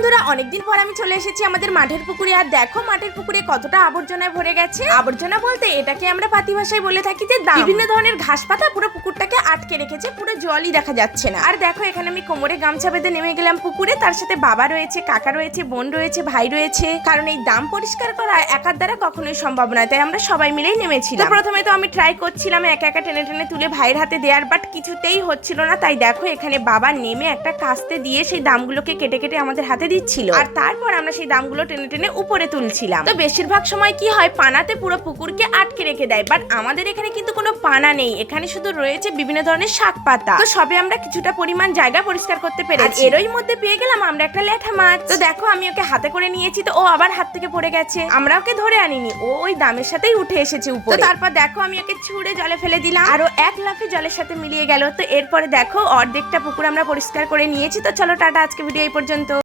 বন্ধুরা, অনেকদিন পর আমি চলে এসেছি আমাদের মাঠের পুকুরে। আর দেখো মাঠের পুকুরে কতটা আবর্জনায় ভরে গেছে। আবর্জনা বলতে এটাকে আমরা পাতি ভাষায় বলে থাকি যে দাম। বিভিন্ন ধরনের ঘাস পাতা পুরো পুকুরটাকে আটকে রেখেছে, পুরো জলই দেখা যাচ্ছে না। আর দেখো এখানে আমি কোমরে গামছা বেঁধে নেমে গেলাম পুকুরে। তার সাথে বাবা রয়েছে, কাকা রয়েছে, বোন রয়েছে, ভাই রয়েছে। কারণ এই দাম পরিষ্কার করা একার দ্বারা কখনোই সম্ভব নয়, তাই আমরা সবাই মিলেই নেমেছিলাম। প্রথমে তো আমি ট্রাই করছিলাম একা একা টেনে টেনে তুলে ভাইয়ের হাতে দেওয়ার, বাট কিছুতেই হচ্ছিল না। তাই দেখো এখানে বাবা নেমে একটা কাস্তে দিয়ে সেই দামগুলোকে কেটে কেটে আমাদের হাতে দিচ্ছিল। আর তারপর আমরা সেই দামগুলো টেনে টেনে উপরে তুলছিলাম। তো বেশিরভাগ সময় কি হয়, পানাতে পুরো পুকুরকে আটকে রেখে দেয়, বাট আমাদের এখানে কিন্তু কোনো পানা নেই। এখানে শুধু রয়েছে বিভিন্ন ধরনের শাক পাতা। তো সবে আমরা কিছুটা পরিমাণ জায়গা পরিষ্কার করতে পেরেছি। এরই মধ্যে পেয়ে গেলাম আমরা একটা ল্যাঠা মাছ। তো দেখো আমি ওকে হাতে করে নিয়েছি, তো ও আবার হাত থেকে পড়ে গেছে। আমরা ওকে ধরে আনিনি, ও ওই দামের সাথেই উঠে এসেছে উপরে। তো তারপর দেখো আমি ওকে ছুঁড়ে জলে ফেলে দিলাম, আরো এক লাফে জলের সাথে মিলিয়ে গেল। তো এরপরে দেখো অর্ধেকটা পুকুর আমরা পরিষ্কার করে নিয়েছি। তো চলো টাটা, আজকে ভিডিও এই পর্যন্ত।